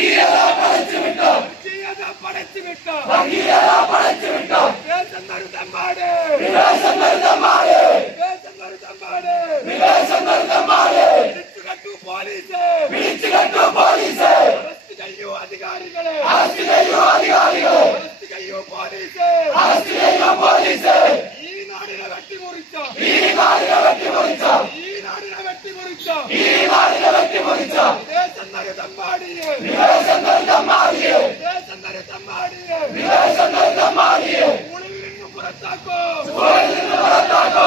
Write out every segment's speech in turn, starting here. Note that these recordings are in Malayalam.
வங்கியரா படைத்து விட்டோம் வங்கியரா படைத்து விட்டோம் வங்கியரா படைத்து விட்டோம் தேசம் ಸಂಬಾಡಿಯೇ ಉಳಿವಿನ ಹೊರತಾಕೋ ಹೊರತಾಕೋ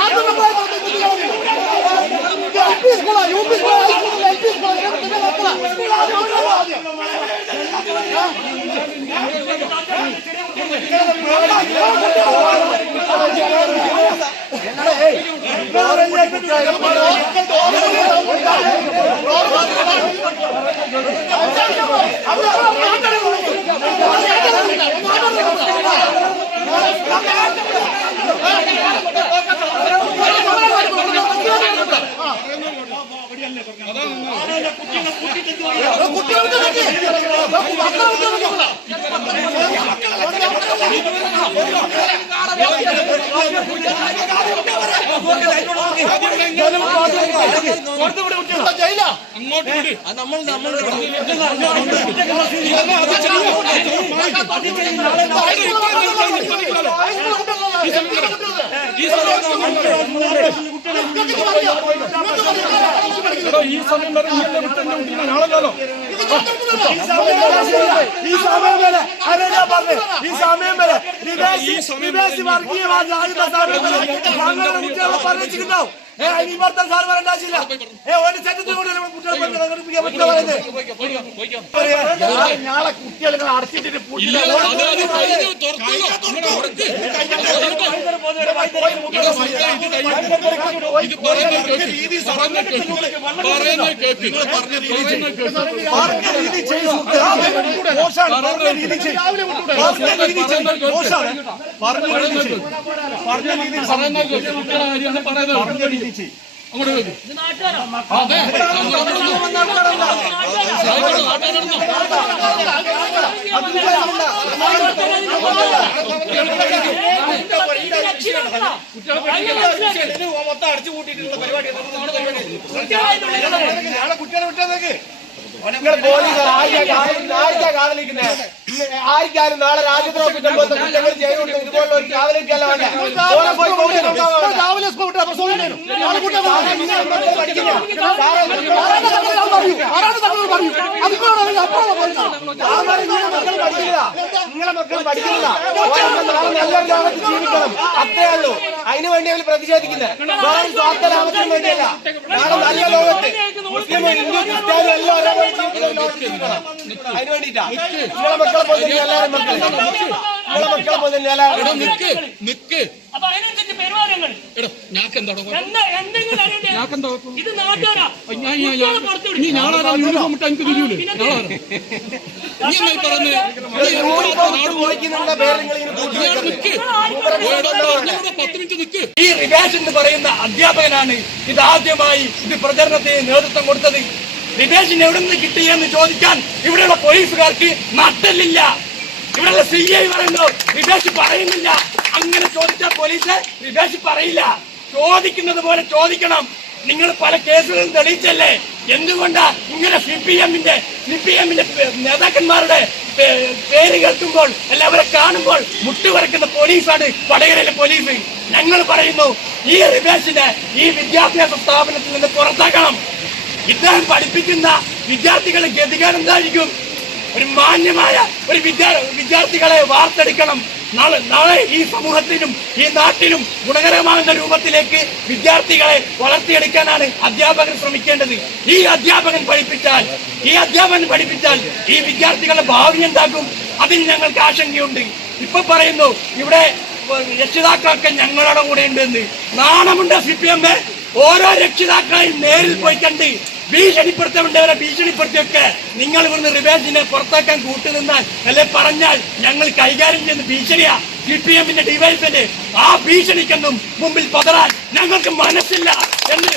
Hadi bakalım. പോലീസ് എല്ലാം നമ്മൾ ഈ സമയം വരെ നീ എന്നെ വിട്ടെന്നെ വിട്ടില്ല നാളല്ലോ ഈ സമയം വരെ അതെന്നാ പറഞ്ഞു ഈ സമയം വരെ വിദേശി വർഗീയവാദി ആയുധ സമയം വരെ ഞങ്ങളുടെ കുട്ടികളെ പറഞ്ഞിട്ടുണ്ടാവും ഏ ഇനി ഭർത്താൻ സാർ വരേണ്ട ആവശ്യമില്ല ഏ ഒരു സെക്കൻഡ് കൊണ്ട് നമ്മൾ കുട്ടികളെ പറഞ്ഞ് സംഘടിപ്പിക്കാൻ പറ്റില്ല പറയുന്നത് നാളെ കുട്ടികളെ അടച്ചിട്ടിട്ട് പറഞ്ഞ രീതി ചെയ്തു മോശമാണ് പറഞ്ഞ ചെയ്തു നാളെ കുട്ടികളെ വിട്ടേക്ക് പോലീസ് ആർക്കാ കാതലിക്കുന്നത് ആർക്കാരും നാളെ രാജ്യദ്രോഹം പോലത്തെ കുറ്റങ്ങൾ ചെയ്തുകൊണ്ട് ഇതുപോലുള്ള ഒരു മക്കൾ സാറേ, നിങ്ങളെ മക്കൾ പഠിക്കുന്നില്ല നിങ്ങളെ മക്കൾ പഠിക്കില്ല ഓരോ നല്ല ലോകത്ത് ജീവിക്കണം അത്രേ ഉള്ളൂ അതിനു വേണ്ടി അവർ പ്രതിഷേധിക്കുന്നത് സ്വാർത്ഥ ലാഭത്തിന് വേണ്ടിയല്ല നാളെ നല്ല ലോകത്ത് മുസ്ലിം ഹിന്ദു ക്രിസ്ത്യാനി എല്ലാം ഒരേപോലെ ജീവിക്കുന്ന ലോകത്ത് ജീവിക്കണം അതിന് വേണ്ടിയിട്ടാ നിങ്ങളെ മക്കളെ പോലെ തന്നെ എല്ലാവരും നിങ്ങളെ മക്കളെ പോലെ തന്നെ എല്ലാവരും നിക്ക് നിക്ക്. അപ്പൊ അതിനനുസരിച്ച് പെരുമാറ്റങ്ങൾ എടാ ഞാക്കെന്താടോ എന്താ എന്തെങ്കിലും അറിയണ്ടേ? ഞാക്കെന്താ ഇത് നാട്ടുകാരാ. ഞാൻ ഞാൻ കുട്ടികളെ പുറത്ത് വിടും. നീ ഞാളാരാ യൂണിഫോം ഇട്ട് എനിക്ക് തിരിയൂലേ ഞാളാരാ നീ എന്നായി പറഞ്ഞേ. നീ യൂണിഫോം ഇട്ട് പോയിക്കുന്നുള്ള പേര് നിങ്ങൾ ഇങ്ങനെ കൂട്ടി ഇയാൾ നിക്ക്? എടാ, പറഞ്ഞവിടെ പത്ത് മിനിറ്റ് നിക്ക്. ഈ റിവാസ് എന്ന് പറയുന്ന അധ്യാപകനാണ് ഇത് ആദ്യമായി ഇത് പ്രചരണത്തിന് നേതൃത്വം കൊടുത്തത്. റിബേഷിന് എവിടെ നിന്ന് കിട്ടിയെന്ന് ചോദിക്കാൻ ഇവിടെയുള്ള പോലീസുകാർക്ക് നട്ടല്ലില്ല ഇവിടെയുള്ള സി ഐ പറയുന്നു റിബേഷ് പറയുന്നില്ല. അങ്ങനെ ചോദിച്ചാൽ പോലീസ് വിദേശി പറയില്ല. ചോദിക്കുന്നത് പോലെ ചോദിക്കണം. നിങ്ങൾ പല കേസുകളും തെളിയിച്ചല്ലേ? എന്തുകൊണ്ടാ ഇങ്ങനെ സി പി എമ്മിന്റെ സി പി എമ്മിന്റെ നേതാക്കന്മാരുടെ പേര് കേൾക്കുമ്പോൾ എല്ലാവരെ അവരെ കാണുമ്പോൾ മുട്ടുവരക്കുന്ന പോലീസാണ് വടകരയിലെ പോലീസ്. ഞങ്ങൾ പറയുന്നു ഈ റിവേഴ്സിനെ ഈ വിദ്യാഭ്യാസ സ്ഥാപനത്തിൽ നിന്ന് പുറത്താക്കണം. ഇദ്ദേഹം പഠിപ്പിക്കുന്ന വിദ്യാർത്ഥികളെ ഗതികാരം എന്തായിരിക്കും? ഒരു മാന്യമായ ഒരു വിദ്യാ വിദ്യാർത്ഥികളെ വാർത്തെടുക്കണം. നാളെ നാളെ ഈ സമൂഹത്തിനും ഈ നാട്ടിനും ഗുണകരമാകുന്ന രൂപത്തിലേക്ക് വിദ്യാർത്ഥികളെ വളർത്തിയെടുക്കാനാണ് അധ്യാപകൻ ശ്രമിക്കേണ്ടത്. ഈ അധ്യാപകൻ പഠിപ്പിച്ചാൽ ഈ അധ്യാപകൻ പഠിപ്പിച്ചാൽ ഈ വിദ്യാർത്ഥികളുടെ ഭാവി എന്താക്കും അതിന് ഞങ്ങൾക്ക് ആശങ്കയുണ്ട്. ഇപ്പൊ പറയുന്നു ഇവിടെ രക്ഷിതാക്കളൊക്കെ ഞങ്ങളുടെ കൂടെ ഉണ്ട് നാണമുണ്ട് സി പി എം. ഓരോ രക്ഷിതാക്കളെയും നേരിൽ പോയി കണ്ട് ഭീഷണിപ്പെടുത്തേണ്ടവരെ ഭീഷണിപ്പെടുത്തിയൊക്കെ നിങ്ങൾ ഇവിടുന്ന് റിവേഴ്സിനെ പുറത്താക്കാൻ കൂട്ടുനിന്നാൽ അല്ലെ പറഞ്ഞാൽ ഞങ്ങൾ കൈകാര്യം ചെയ്യുന്ന ഭീഷണിയാ. സി പി എമ്മിന്റെ ഡിവൈസിന്റെ ആ ഭീഷണിക്കൊന്നും മുമ്പിൽ പതറാൻ ഞങ്ങൾക്ക് മനസ്സില്ല എന്ന്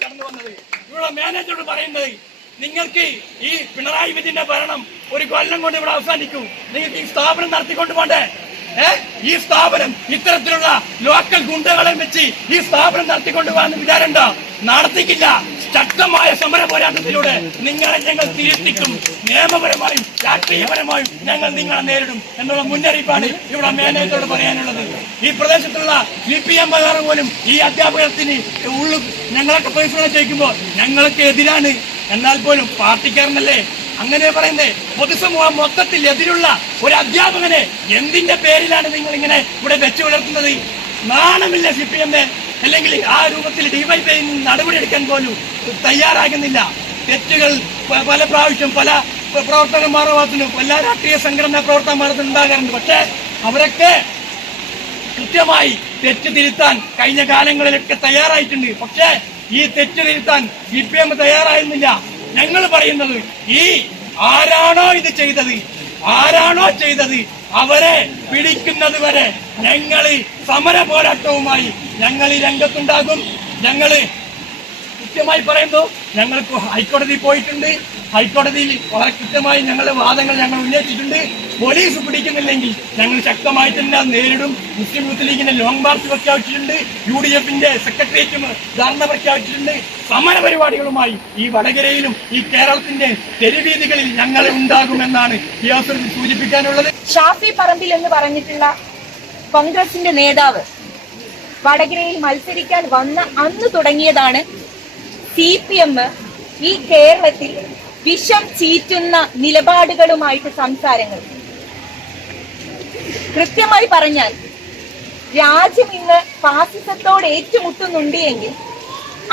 കടന്നു ഇവിടെ മാനേജറോട് പറയുന്നത് നിങ്ങൾക്ക് ഈ പിണറായി വിജയന്റെ ഭരണം ഒരു കൊല്ലം കൊണ്ട് ഇവിടെ അവസാനിക്കും. നിങ്ങൾക്ക് ഈ സ്ഥാപനം നടത്തിക്കൊണ്ട് പോണ്ടേ? ഈ സ്ഥാപനം ഇത്തരത്തിലുള്ള ലോക്കൽ ഗുണ്ടകളെ വെച്ച് ഈ സ്ഥാപനം നടത്തിക്കൊണ്ട് പോകാൻ വിചാരണ്ട നടത്തിക്കില്ല. ശക്തമായ സമര പോരാട്ടത്തിലൂടെ നിങ്ങളെ ഞങ്ങൾ തിരുത്തിക്കും. നിയമപരമായും രാഷ്ട്രീയപരമായും ഞങ്ങൾ നിങ്ങളെ നേരിടും എന്നുള്ള മുന്നറിയിപ്പാണ് ഇവിടെ മേനേജറോട് പറയാനുള്ളത്. ഈ പ്രദേശത്തുള്ള സി പി എം പോലും ഈ അധ്യാപകത്തിന് ഉള്ളു ഞങ്ങളൊക്കെ പൈസ ചോദിക്കുമ്പോൾ ഞങ്ങൾക്ക് എതിരാണ്. എന്നാൽ പോലും പാർട്ടിക്കാരനല്ലേ അങ്ങനെ പറയുന്നേ. പൊതുസമൂഹം മൊത്തത്തിൽ എതിരുള്ള ഒരു അധ്യാപകനെ എന്തിന്റെ പേരിലാണ് നിങ്ങൾ ഇങ്ങനെ ഇവിടെ വെച്ചു പുലർത്തുന്നത്? നാണമില്ല സി പി എം അല്ലെങ്കിൽ ആ രൂപത്തിൽ ഡിവൈഫൈ നടപടിയെടുക്കാൻ പോലും തയ്യാറാകുന്നില്ല. തെറ്റുകൾ പല പ്രാവശ്യം പല പ്ര- പ്രവർത്തകന്മാരുടെ ഭാഗത്തുനിന്നും എല്ലാ രാഷ്ട്രീയ സംഘടനാ പ്രവർത്തകന്മാരുടെ ഉണ്ടാകാറുണ്ട്. പക്ഷേ അവരൊക്കെ കൃത്യമായി തെറ്റ് തിരുത്താൻ കഴിഞ്ഞ കാലങ്ങളിലൊക്കെ തയ്യാറായിട്ടുണ്ട്. പക്ഷേ ഈ തെറ്റ് തിരുത്താൻ സി പി എം തയ്യാറായിരുന്നില്ല. ഞങ്ങൾ പറയുന്നത് ഈ ആരാണോ ഇത് ചെയ്തത് ആരാണോ ചെയ്തത് അവരെ പിടിക്കുന്നത് വരെ ഞങ്ങൾ സമര പോരാട്ടവുമായി ഞങ്ങൾ ഈ രംഗത്തുണ്ടാകും. ഞങ്ങൾ കൃത്യമായി പറയുന്നു. ഞങ്ങൾ ഹൈക്കോടതി പോയിട്ടുണ്ട്. ഹൈക്കോടതിയിൽ വളരെ കൃത്യമായി ഞങ്ങളുടെ വാദങ്ങൾ ഞങ്ങൾ ഉന്നയിച്ചിട്ടുണ്ട്. പോലീസ് പിടിക്കുന്നില്ലെങ്കിൽ ഞങ്ങൾ ശക്തമായി തന്നെ നേരിടും. മുസ്ലിം യൂത്ത് ലീഗിന്റെ ലോങ് മാർച്ച് പ്രഖ്യാപിച്ചിട്ടുണ്ട്. യു ഡി എഫിന്റെ സെക്രട്ടേറിയറ്റും ധാരണ പ്രഖ്യാപിച്ചിട്ടുണ്ട്. സമര പരിപാടികളുമായി ഈ വടകരയിലും ഈ കേരളത്തിന്റെ തെരുവീതികളിൽ ഞങ്ങൾ ഉണ്ടാകുമെന്നാണ് ഈ അവസരത്തിൽ സൂചിപ്പിക്കാനുള്ളത്. ഷാഫി പറമ്പിൽ എന്ന് പറഞ്ഞിട്ടുള്ള കോൺഗ്രസിന്റെ നേതാവ് വടകരയിൽ മത്സരിക്കാൻ വന്ന അന്ന് തുടങ്ങിയതാണ് സി പി എം ഈ കേരളത്തിൽ വിഷം ചീറ്റുന്ന നിലപാടുകളുമായിട്ട് സംസാരങ്ങൾ. കൃത്യമായി പറഞ്ഞാൽ രാജ്യം ഇന്ന് ഫാസിസത്തോട് ഏറ്റുമുട്ടുന്നുണ്ട് എങ്കിൽ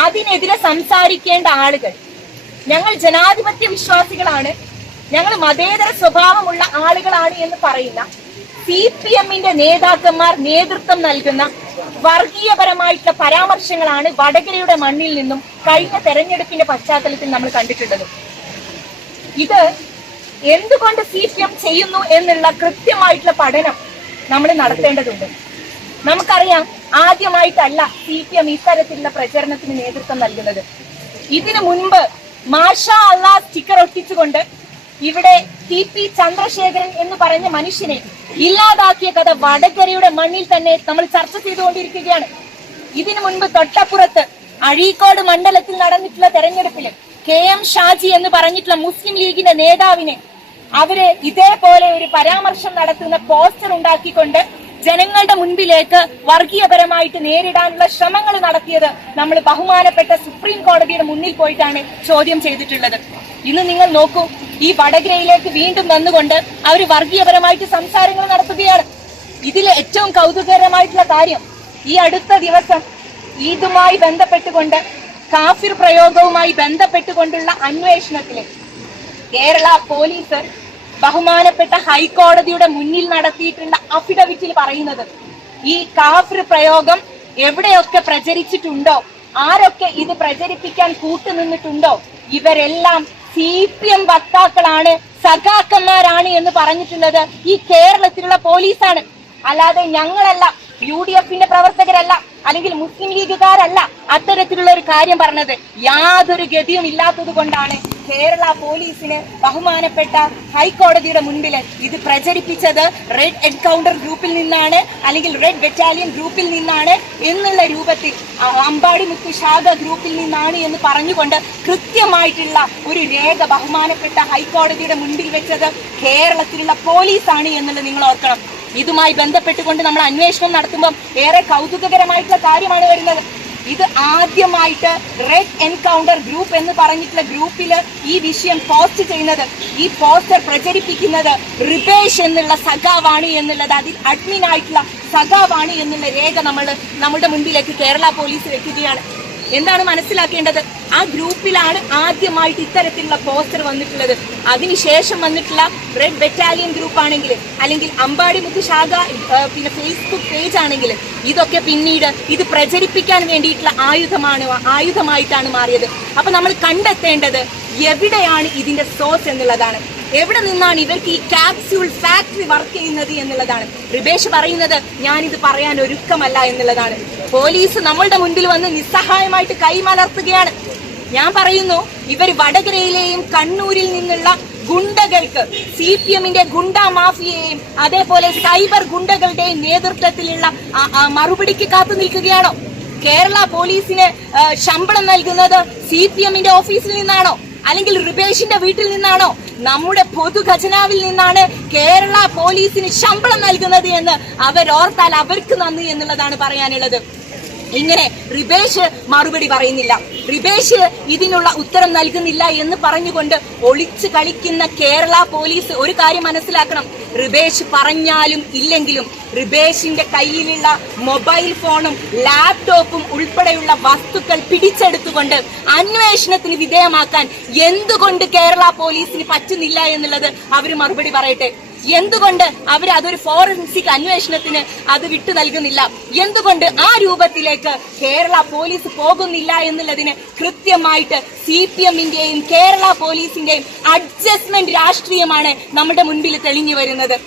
അതിനെതിരെ സംസാരിക്കേണ്ട ആളുകൾ ഞങ്ങൾ ജനാധിപത്യ വിശ്വാസികളാണ്. ഞങ്ങൾ മതേതര സ്വഭാവമുള്ള ആളുകളാണ് എന്ന് പറയുന്ന സി പി എമ്മിന്റെ നേതാക്കന്മാർ നേതൃത്വം നൽകുന്ന വർഗീയപരമായിട്ടുള്ള പരാമർശങ്ങളാണ് വടകരയുടെ മണ്ണിൽ നിന്നും കഴിഞ്ഞ തെരഞ്ഞെടുപ്പിന്റെ പശ്ചാത്തലത്തിൽ നമ്മൾ കണ്ടിട്ടുള്ളത്. ഇത് എന്തുകൊണ്ട് സി പി എം ചെയ്യുന്നു എന്നുള്ള കൃത്യമായിട്ടുള്ള പഠനം നമ്മൾ നടത്തേണ്ടതുണ്ട്. നമുക്കറിയാം ആദ്യമായിട്ടല്ല സി പി എം ഇത്തരത്തിലുള്ള പ്രചരണത്തിന് നേതൃത്വം നൽകുന്നത്. ഇതിനു മുൻപ് മാഷ അള്ള സ്റ്റിക്കർ ഒട്ടിച്ചുകൊണ്ട് ഇവിടെ ടി പി ചന്ദ്രശേഖരൻ എന്ന് പറഞ്ഞ മനുഷ്യനെ ഇല്ലാതാക്കിയ കഥ വടകരയുടെ മണ്ണിൽ തന്നെ നമ്മൾ ചർച്ച ചെയ്തുകൊണ്ടിരിക്കുകയാണ്. ഇതിനു മുൻപ് തൊട്ടപ്പുറത്ത് അഴീക്കോട് മണ്ഡലത്തിൽ നടന്നിട്ടുള്ള തെരഞ്ഞെടുപ്പിൽ കെ എം ഷാജി എന്ന് പറഞ്ഞിട്ടുള്ള മുസ്ലിം ലീഗിന്റെ നേതാവിനെ അവർ ഇതേപോലെ ഒരു പരാമർശം നടത്തുന്ന പോസ്റ്റർ ഉണ്ടാക്കിക്കൊണ്ട് ജനങ്ങളുടെ മുൻപിലേക്ക് വർഗീയപരമായിട്ട് നേരിടാനുള്ള ശ്രമങ്ങൾ നടത്തിയത് നമ്മൾ ബഹുമാനപ്പെട്ട സുപ്രീം കോടതിയുടെ മുന്നിൽ പോയിട്ടാണ് ചോദ്യം ചെയ്തിട്ടുള്ളത്. ഇന്ന് നിങ്ങൾ നോക്കൂ ഈ വടകരയിലേക്ക് വീണ്ടും വന്നുകൊണ്ട് അവർ വർഗീയപരമായിട്ട് സംസാരങ്ങൾ നടത്തുകയാണ്. ഇതിലെ ഏറ്റവും കൗതുകകരമായിട്ടുള്ള കാര്യം ഈ അടുത്ത ദിവസം ഈദുമായി ബന്ധപ്പെട്ടുകൊണ്ട് കാഫിർ പ്രയോഗവുമായി ബന്ധപ്പെട്ടുകൊണ്ടുള്ള അന്വേഷണത്തിൽ കേരള പോലീസ് ബഹുമാനപ്പെട്ട ഹൈക്കോടതിയുടെ മുന്നിൽ നടത്തിയിട്ടുള്ള അഫിഡവിറ്റിൽ പറയുന്നത് ഈ കാഫിർ പ്രയോഗം എവിടെയൊക്കെ പ്രചരിച്ചിട്ടുണ്ടോ ആരൊക്കെ ഇത് പ്രചരിപ്പിക്കാൻ കൂട്ടുനിന്നിട്ടുണ്ടോ ഇവരെല്ലാം സി പി എം വക്താക്കളാണ് സഖാക്കന്മാരാണ് എന്ന് പറഞ്ഞിട്ടുള്ളത്. ഈ കേരളത്തിലുള്ള പോലീസാണ്. അല്ലാതെ ഞങ്ങളല്ല യു ഡി എഫിന്റെ പ്രവർത്തകരല്ല അല്ലെങ്കിൽ മുസ്ലിം ലീഗുകാരല്ല അത്തരത്തിലുള്ള ഒരു കാര്യം പറഞ്ഞത്. യാതൊരു ഗതിയും ഇല്ലാത്തത് കൊണ്ടാണ് കേരള പോലീസിന് ബഹുമാനപ്പെട്ട ഹൈക്കോടതിയുടെ മുൻപിൽ ഇത് പ്രചരിപ്പിച്ചത് റെഡ് എൻകൗണ്ടർ ഗ്രൂപ്പിൽ നിന്നാണ് അല്ലെങ്കിൽ റെഡ് ബറ്റാലിയൻ ഗ്രൂപ്പിൽ നിന്നാണ് എന്നുള്ള രൂപത്തിൽ അമ്പാടി അമ്പാടിമുക്ക് ശാഖ ഗ്രൂപ്പിൽ നിന്നാണ് എന്ന് പറഞ്ഞുകൊണ്ട് കൃത്യമായിട്ടുള്ള ഒരു രേഖ ബഹുമാനപ്പെട്ട ഹൈക്കോടതിയുടെ മുൻപിൽ വെച്ചത് കേരളത്തിലുള്ള പോലീസാണ് എന്നുള്ളത് നിങ്ങൾ ഓർക്കണം. ഇതുമായി ബന്ധപ്പെട്ടുകൊണ്ട് നമ്മൾ അന്വേഷണം നടത്തുമ്പോൾ ഏറെ കൗതുകകരമായിട്ടുള്ള കാര്യമാണ് വരുന്നത്. ഇത് ആദ്യമായിട്ട് റെഡ് എൻകൗണ്ടർ ഗ്രൂപ്പ് എന്ന് പറഞ്ഞിട്ടുള്ള ഗ്രൂപ്പിൽ ഈ വിഷയം പോസ്റ്റ് ചെയ്യുന്നത് ഈ പോസ്റ്റർ പ്രചരിപ്പിക്കുന്നത് റിബേഷ് എന്നുള്ള സഖാവാണ് എന്നുള്ളത് അതിൽ അഡ്മിൻ ആയിട്ടുള്ള സഖാവാണ് എന്നുള്ള രേഖ നമ്മൾ നമ്മുടെ മുൻപിലേക്ക് കേരള പോലീസ് വെക്കുകയാണ് എന്താണ് മനസ്സിലാക്കേണ്ടത്? ആ ഗ്രൂപ്പിലാണ് ആദ്യമായിട്ട് ഇത്തരത്തിലുള്ള പോസ്റ്റർ വന്നിട്ടുള്ളത്. അതിനുശേഷം വന്നിട്ടുള്ള റെഡ് ബറ്റാലിയൻ ഗ്രൂപ്പ് ആണെങ്കിൽ അല്ലെങ്കിൽ അമ്പാടി മുത്ത് ശാഖ പിന്നെ ഫേസ്ബുക്ക് പേജ് ആണെങ്കിൽ ഇതൊക്കെ പിന്നീട് ഇത് പ്രചരിപ്പിക്കാൻ വേണ്ടിയിട്ടുള്ള ആയുധമാണ് ആയുധമായിട്ടാണ് മാറിയത്. അപ്പൊ നമ്മൾ കണ്ടെത്തേണ്ടത് എവിടെയാണ് ഇതിന്റെ സോഴ്സ് എന്നുള്ളതാണ്. എവിടെ നിന്നാണ് ഇവർക്ക് ഈ കാപ്സ്യൂൾ ഫാക്ടറി വർക്ക് ചെയ്യുന്നത് എന്നുള്ളതാണ്. റിബേഷ് പറയുന്നത് ഞാനിത് പറയാൻ ഒരുക്കമല്ല എന്നുള്ളതാണ്. പോലീസ് നമ്മളുടെ മുൻപിൽ വന്ന് നിസ്സഹായമായിട്ട് കൈമലർത്തുകയാണ്. ഞാൻ പറയുന്നു ഇവർ വടകരയിലെയും കണ്ണൂരിൽ നിന്നുള്ള ഗുണ്ടകൾക്ക് സി പി എമ്മിന്റെ ഗുണ്ട മാഫിയയെയും അതേപോലെ സൈബർ ഗുണ്ടകളുടെയും നേതൃത്വത്തിലുള്ള മറുപടിക്ക് കാത്തു നിൽക്കുകയാണോ? കേരള പോലീസിന് ശമ്പളം നൽകുന്നത് സി പി എമ്മിന്റെ ഓഫീസിൽ നിന്നാണോ? അല്ലെങ്കിൽ റിബേഷിന്റെ വീട്ടിൽ നിന്നാണോ? നമ്മുടെ പൊതു ഖജനാവിൽ നിന്നാണ് കേരള പോലീസിന് ശമ്പളം നൽകുന്നത് എന്ന് അവരോർത്താൽ അവർക്ക് നന്ദി എന്നുള്ളതാണ് പറയാനുള്ളത്. ഇങ്ങനെ റിബേഷ് മറുപടി പറയുന്നില്ല. റിബേഷ് ഇതിനുള്ള ഉത്തരം നൽകുന്നില്ല എന്ന് പറഞ്ഞുകൊണ്ട് ഒളിച്ചു കളിക്കുന്ന കേരള പോലീസ് ഒരു കാര്യം മനസ്സിലാക്കണം. റിബേഷ് പറഞ്ഞാലും ഇല്ലെങ്കിലും റിബേഷിന്റെ കയ്യിലുള്ള മൊബൈൽ ഫോണും ലാപ്ടോപ്പും ഉൾപ്പെടെയുള്ള വസ്തുക്കൾ പിടിച്ചെടുത്തുകൊണ്ട് അന്വേഷണത്തിന് വിധേയമാക്കാൻ എന്തുകൊണ്ട് കേരള പോലീസിന് പറ്റുന്നില്ല എന്നുള്ളത് അവർ മറുപടി പറയട്ടെ. എന്തുകൊണ്ട് അവർ അതൊരു ഫോറൻസിക് അന്വേഷണത്തിന് അത് വിട്ടു നൽകുന്നില്ല? എന്തുകൊണ്ട് ആ രൂപത്തിലേക്ക് കേരള പോലീസ് പോകുന്നില്ല എന്നുള്ളതിന് കൃത്യമായിട്ട് സി പി എമ്മിന്റെയും കേരള പോലീസിന്റെയും അഡ്ജസ്റ്റ്മെന്റ് രാഷ്ട്രീയമാണ് നമ്മുടെ മുൻപിൽ തെളിഞ്ഞു വരുന്നത്.